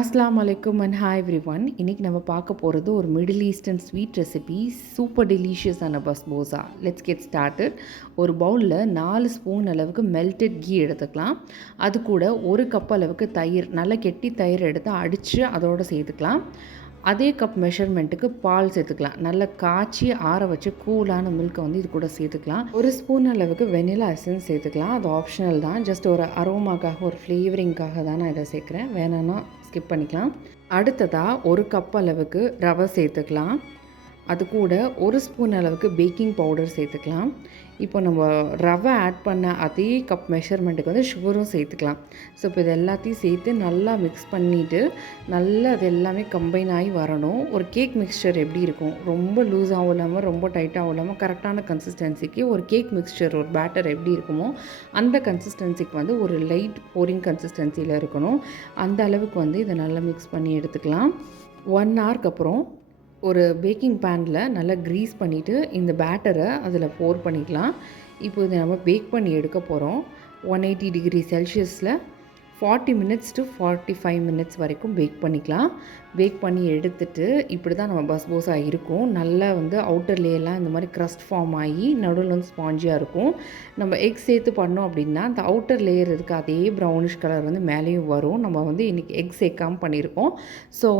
அஸ்ஸலாமு அலைக்கும் and hi every one. இன்றைக்கி நம்ம பார்க்க போகிறது ஒரு middle eastern sweet recipe, super டெலிஷியஸான பஸ்போசா. Let's get started. ஒரு பவுலில் 4 ஸ்பூன் அளவுக்கு மெல்டட் கீ எடுத்துக்கலாம். அது கூட 1 கப் அளவுக்கு தயிர், நல்ல கெட்டி தயிர் எடுத்து அடித்து அதோடு சேர்த்துக்கலாம். அதே கப் மெஷர்மெண்ட்டுக்கு பால் சேர்த்துக்கலாம். நல்லா காய்ச்சி ஆற வச்சு கூலான மில்கை இது கூட சேர்த்துக்கலாம். 1 ஸ்பூன் அளவுக்கு வெனிலா எசன்ஸ் சேர்த்துக்கலாம். அது ஆப்ஷனல் தான், ஜஸ்ட் ஒரு அரோமாக்காக, ஒரு ஃப்ளேவரிங்காக தான் நான் இதை சேர்க்குறேன். வேணும்னா ஸ்கிப் பண்ணிக்கலாம். அடுத்ததாக 1 கப் அளவுக்கு ரவை சேர்த்துக்கலாம். அது கூட 1 ஸ்பூன் அளவுக்கு பேக்கிங் பவுடர் சேர்த்துக்கலாம். இப்போ நம்ம ரவை ஆட் பண்ண அதே கப் மெஷர்மெண்ட்டுக்கு சுகரும் சேர்த்துக்கலாம். ஸோ இப்போ இது எல்லாத்தையும் சேர்த்து நல்லா மிக்ஸ் பண்ணிவிட்டு நல்லா அது எல்லாமே கம்பைன் ஆகி வரணும். ஒரு கேக் மிக்ஸ்சர் எப்படி இருக்கும், ரொம்ப லூஸாகவும் இல்லாமல் ரொம்ப டைட்டாகவும் இல்லாமல் கரெக்டான கன்சிஸ்டன்சிக்கு ஒரு கேக் மிக்ஸ்சர், ஒரு பேட்டர் எப்படி இருக்குமோ அந்த கன்சிஸ்டன்சிக்கு ஒரு லைட் போரிங் கன்சிஸ்டன்சியில் இருக்கணும். அந்த அளவுக்கு இதை நல்லா மிக்ஸ் பண்ணி எடுத்துக்கலாம். 1 ஹவருக்கு அப்புறம் ஒரு பேக்கிங் பேனில் நல்லா க்ரீஸ் பண்ணிவிட்டு இந்த பேட்டரை அதில் போர் பண்ணிக்கலாம். இப்போ இதை நம்ம பேக் பண்ணி எடுக்க போகிறோம். 180 டிகிரி செல்சியஸில் 40 மினிட்ஸ் டு 45 மினிட்ஸ் வரைக்கும் பேக் பண்ணிக்கலாம். பேக் பண்ணி எடுத்துகிட்டு இப்படி தான் நம்ம பஸ்போசா இருக்கும். நல்லா அவுட்டர் லேயர்லாம் இந்த மாதிரி க்ரஸ்ட் ஃபார்ம் ஆகி நடுவில் ஸ்பாஞ்சியாக இருக்கும். நம்ம எக் சேர்த்து பண்ணோம் அப்படின்னா அந்த அவுட்டர் லேயர் இருக்க அதே ப்ரௌனிஷ் கலர் மேலேயும் வரும். நம்ம இன்றைக்கி எக் சேர்க்காமல் பண்ணியிருக்கோம். ஸோ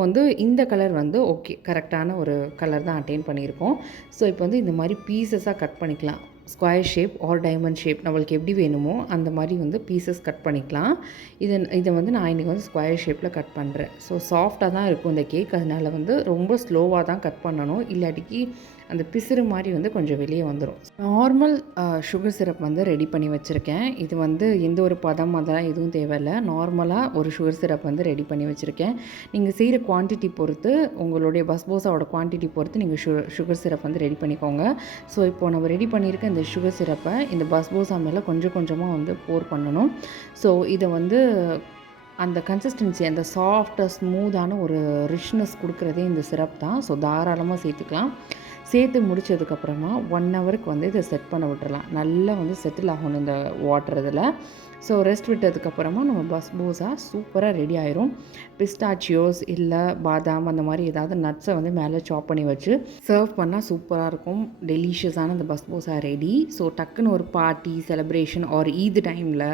இந்த கலர் ஓகே, கரெக்டான ஒரு கலர் தான் அட்டைன் பண்ணியிருக்கோம். ஸோ இப்போ இந்த மாதிரி பீசஸாக கட் பண்ணிக்கலாம். Square shape or diamond shape நம்மளுக்கு எப்படி வேணுமோ அந்த மாதிரி பீசஸ் கட் பண்ணிக்கலாம். இதை நான் இன்றைக்கி ஸ்கொயர் ஷேப்பில் கட் பண்ணுறேன். ஸோ சாஃப்டாக தான் இருக்கும் இந்த கேக். அதனால் ரொம்ப ஸ்லோவாக தான் கட் பண்ணணும், இல்லாட்டிக்கு அந்த பிசுறு மாதிரி கொஞ்சம் வெளியே வந்துடும். நார்மல் சுகர் சிரப் ரெடி பண்ணி வச்சுருக்கேன். இது எந்த ஒரு பதம் அதெல்லாம் எதுவும் தேவையில்லை. நார்மலாக ஒரு சுகர் சிரப் ரெடி பண்ணி வச்சுருக்கேன். நீங்கள் செய்கிற குவான்டிட்டி பொறுத்து, உங்களுடைய பஸ்போசாவோட குவான்டிட்டி பொறுத்து நீங்கள் சுகர் சிரப் ரெடி பண்ணிக்கோங்க. ஸோ இப்போது நம்ம ரெடி பண்ணியிருக்க இந்த சுகர் சிரப்பை இந்த பஸ்போசா மேலே கொஞ்சம் கொஞ்சமாக போர் பண்ணணும். ஸோ இதை அந்த கன்சிஸ்டன்சி, அந்த சாஃப்டாக ஸ்மூத்தான ஒரு ரிச்னஸ் கொடுக்குறதே இந்த சிரப் தான். ஸோ தாராளமாக சேர்த்துக்கலாம். சேர்த்து முடித்ததுக்கப்புறமா 1 ஹவருக்கு இதை செட் பண்ண விட்டுறலாம். நல்லா செட்டில் ஆகணும் இந்த வாட்டர் இதில். ஸோ ரெஸ்ட் விட்டதுக்கப்புறமா நம்ம பஸ்போசா சூப்பராக ரெடி ஆயிரும். பிஸ்டாச்சியோஸ் இல்லை பாதாம் அந்த மாதிரி ஏதாவது நட்ஸை மேலே சாப் பண்ணி வச்சு சர்வ் பண்ணால் சூப்பராக இருக்கும். டெலிஷியஸான இந்த பஸ்போசா ரெடி. ஸோ டக்குன்னு ஒரு பார்ட்டி, செலிப்ரேஷன் ஆர் ஈத் டைமில்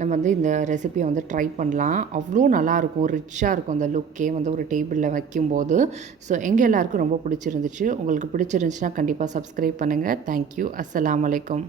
நம்ம இந்த ரெசிபியை ட்ரை பண்ணலாம். அவ்வளோ நல்லாயிருக்கும், ரிச்சாக இருக்கும் அந்த லுக்கே ஒரு டேபிளில் வைக்கும்போது. ஸோ எங்கள் எல்லாருக்கும் ரொம்ப பிடிச்சிருந்துச்சு. உங்களுக்கு பிடிச்சிருந்துச்சுன்னா கண்டிப்பாக சப்ஸ்கிரைப் பண்ணுங்கள். தேங்க்யூ. அஸ்ஸலாமு அலைக்கும்.